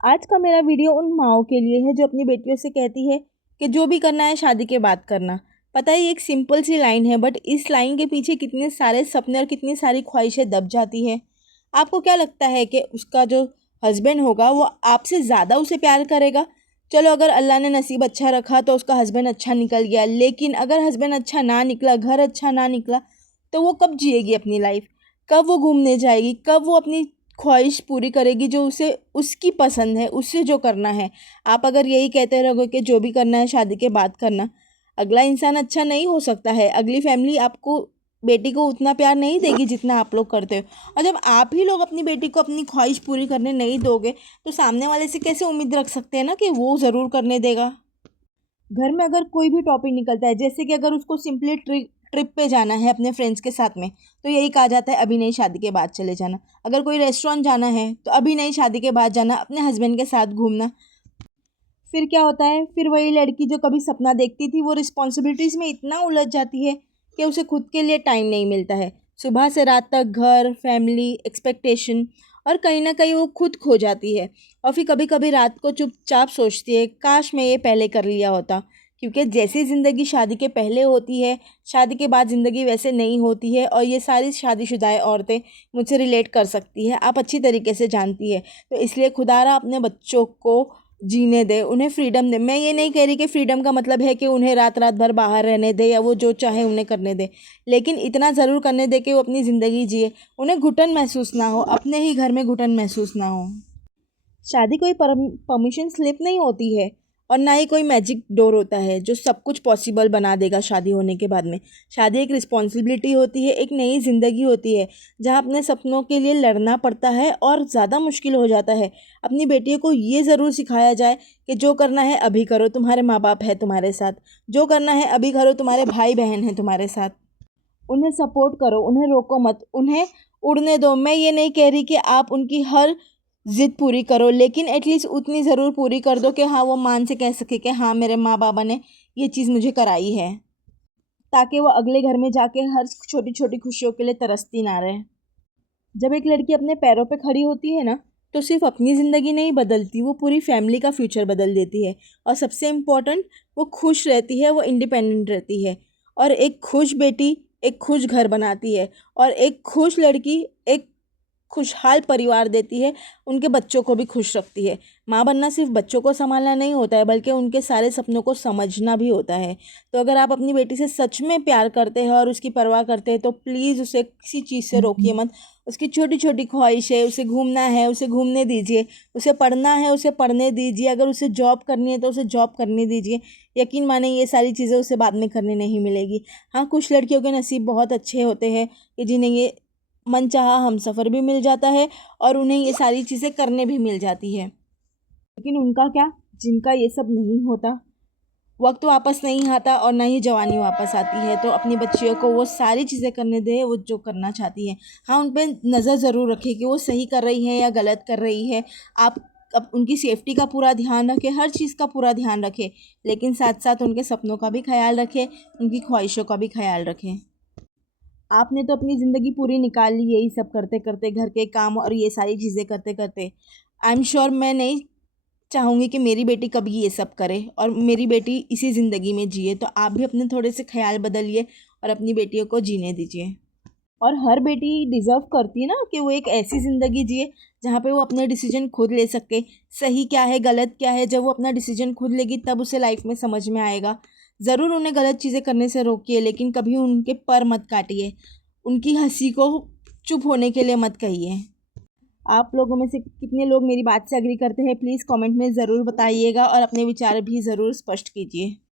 आज का मेरा वीडियो उन माँओं के लिए है जो अपनी बेटियों से कहती है कि जो भी करना है शादी के बाद करना। पता है ये एक सिंपल सी लाइन है, बट इस लाइन के पीछे कितने सारे सपने और कितनी सारी ख्वाहिशें दब जाती है। आपको क्या लगता है कि उसका जो हस्बैंड होगा वो आपसे ज़्यादा उसे प्यार करेगा? चलो, अगर अल्लाह ने नसीब अच्छा रखा तो उसका हस्बैंड अच्छा निकल गया, लेकिन अगर हस्बैंड अच्छा ना निकला, घर अच्छा ना निकला, तो वो कब जिएगी अपनी लाइफ? कब वो घूमने जाएगी? कब वो अपनी ख्वाहिश पूरी करेगी जो उसे उसकी पसंद है, उससे जो करना है? आप अगर यही कहते रहोगे कि जो भी करना है शादी के बाद करना, अगला इंसान अच्छा नहीं हो सकता है। अगली फैमिली आपको, बेटी को उतना प्यार नहीं देगी जितना आप लोग करते हो। और जब आप ही लोग अपनी बेटी को अपनी ख्वाहिश पूरी करने नहीं दोगे, तो सामने वाले से कैसे उम्मीद रख सकते हैं ना कि वो ज़रूर करने देगा। घर में अगर कोई भी टॉपिक निकलता है, जैसे कि अगर उसको सिंपली ट्रिप पे जाना है अपने फ्रेंड्स के साथ में, तो यही कहा जाता है अभी नहीं शादी के बाद चले जाना। अगर कोई रेस्टोरेंट जाना है तो अभी नहीं शादी के बाद जाना, अपने हस्बैंड के साथ घूमना। फिर क्या होता है, फिर वही लड़की जो कभी सपना देखती थी वो रिस्पॉन्सिबिलिटीज़ में इतना उलझ जाती है कि उसे खुद के लिए टाइम नहीं मिलता है। सुबह से रात तक घर, फैमिली, एक्सपेक्टेशन, और कहीं ना कहीं वो खुद खो जाती है। और फिर कभी कभी रात को चुपचाप सोचती है, काश मैं ये पहले कर लिया होता। क्योंकि जैसी ज़िंदगी शादी के पहले होती है, शादी के बाद ज़िंदगी वैसे नहीं होती है। और ये सारी शादीशुदा औरतें मुझसे रिलेट कर सकती है, आप अच्छी तरीके से जानती है। तो इसलिए खुदारा अपने बच्चों को जीने दे, उन्हें फ्रीडम दे। मैं ये नहीं कह रही कि फ्रीडम का मतलब है कि उन्हें रात रात भर बाहर रहने दे या वो जो चाहे उन्हें करने दे, लेकिन इतना ज़रूर करने दे कि वो अपनी ज़िंदगी जिए, उन्हें घुटन महसूस ना हो, अपने ही घर में घुटन महसूस ना हो। शादी कोई परमिशन स्लिप नहीं होती है, और ना ही कोई मैजिक डोर होता है जो सब कुछ पॉसिबल बना देगा शादी होने के बाद में। शादी एक रिस्पॉन्सिबिलिटी होती है, एक नई ज़िंदगी होती है जहाँ अपने सपनों के लिए लड़ना पड़ता है और ज़्यादा मुश्किल हो जाता है। अपनी बेटियों को ये ज़रूर सिखाया जाए कि जो करना है अभी करो, तुम्हारे माँ बाप है तुम्हारे साथ। जो करना है अभी करो, तुम्हारे भाई बहन हैं तुम्हारे साथ। उन्हें सपोर्ट करो, उन्हें रोको मत, उन्हें उड़ने दो। मैं ये नहीं कह रही कि आप उनकी हर ज़िद पूरी करो, लेकिन एटलीस्ट उतनी ज़रूर पूरी कर दो कि हाँ, वो मान से कह सके कि हाँ, मेरे माँ बाबा ने ये चीज़ मुझे कराई है, ताकि वो अगले घर में जाके हर छोटी छोटी खुशियों के लिए तरसती ना रहे। जब एक लड़की अपने पैरों पे खड़ी होती है ना, तो सिर्फ अपनी ज़िंदगी नहीं बदलती, वो पूरी फैमिली का फ्यूचर बदल देती है। और सबसे इम्पोर्टेंट, वो खुश रहती है, वो इंडिपेंडेंट रहती है। और एक खुश बेटी एक खुश घर बनाती है, और एक खुश लड़की एक खुशहाल परिवार देती है, उनके बच्चों को भी खुश रखती है। माँ बनना सिर्फ बच्चों को संभालना नहीं होता है, बल्कि उनके सारे सपनों को समझना भी होता है। तो अगर आप अपनी बेटी से सच में प्यार करते हैं और उसकी परवाह करते हैं, तो प्लीज़ उसे किसी चीज़ से रोकिए मत। उसकी छोटी छोटी ख्वाहिश है, उसे घूमना है उसे घूमने दीजिए, उसे पढ़ना है उसे पढ़ने दीजिए, अगर उसे जॉब करनी है तो उसे जॉब करने दीजिए। यकीन माने ये सारी चीज़ें उसे बाद में करने नहीं मिलेगी। हाँ, कुछ लड़कियों के नसीब बहुत अच्छे होते हैं कि जिन्हें ये मनचाहा हमसफ़र भी मिल जाता है और उन्हें ये सारी चीज़ें करने भी मिल जाती है। लेकिन उनका क्या, जिनका ये सब नहीं होता, वक्त वापस नहीं आता और ना ही जवानी वापस आती है। तो अपनी बच्चियों को वो सारी चीज़ें करने दें वो जो करना चाहती हैं। हाँ, उन पे नज़र ज़रूर रखें कि वो सही कर रही हैं या गलत कर रही है। आप अब उनकी सेफ्टी का पूरा ध्यान रखें, हर चीज़ का पूरा ध्यान रखें, लेकिन साथ साथ उनके सपनों का भी ख्याल रखें, उनकी ख्वाहिशों का भी ख्याल रखें। आपने तो अपनी ज़िंदगी पूरी निकाल ली यही सब करते करते, घर के काम और ये सारी चीज़ें करते करते। आई एम श्योर मैं नहीं चाहूँगी कि मेरी बेटी कभी ये सब करे और मेरी बेटी इसी ज़िंदगी में जिए। तो आप भी अपने थोड़े से ख्याल बदलिए और अपनी बेटियों को जीने दीजिए। और हर बेटी डिज़र्व करती है ना कि वो एक ऐसी ज़िंदगी जिए जहाँ पे वो अपने डिसीजन खुद ले सके। सही क्या है, गलत क्या है, जब वो अपना डिसीजन खुद लेगी तब उसे लाइफ में समझ में आएगा। ज़रूर उन्हें गलत चीज़ें करने से रोकिए, लेकिन कभी उनके पर मत काटिए। उनकी हंसी को चुप होने के लिए मत कहिए। आप लोगों में से कितने लोग मेरी बात से एग्री करते हैं, प्लीज़ कमेंट में ज़रूर बताइएगा और अपने विचार भी ज़रूर स्पष्ट कीजिए।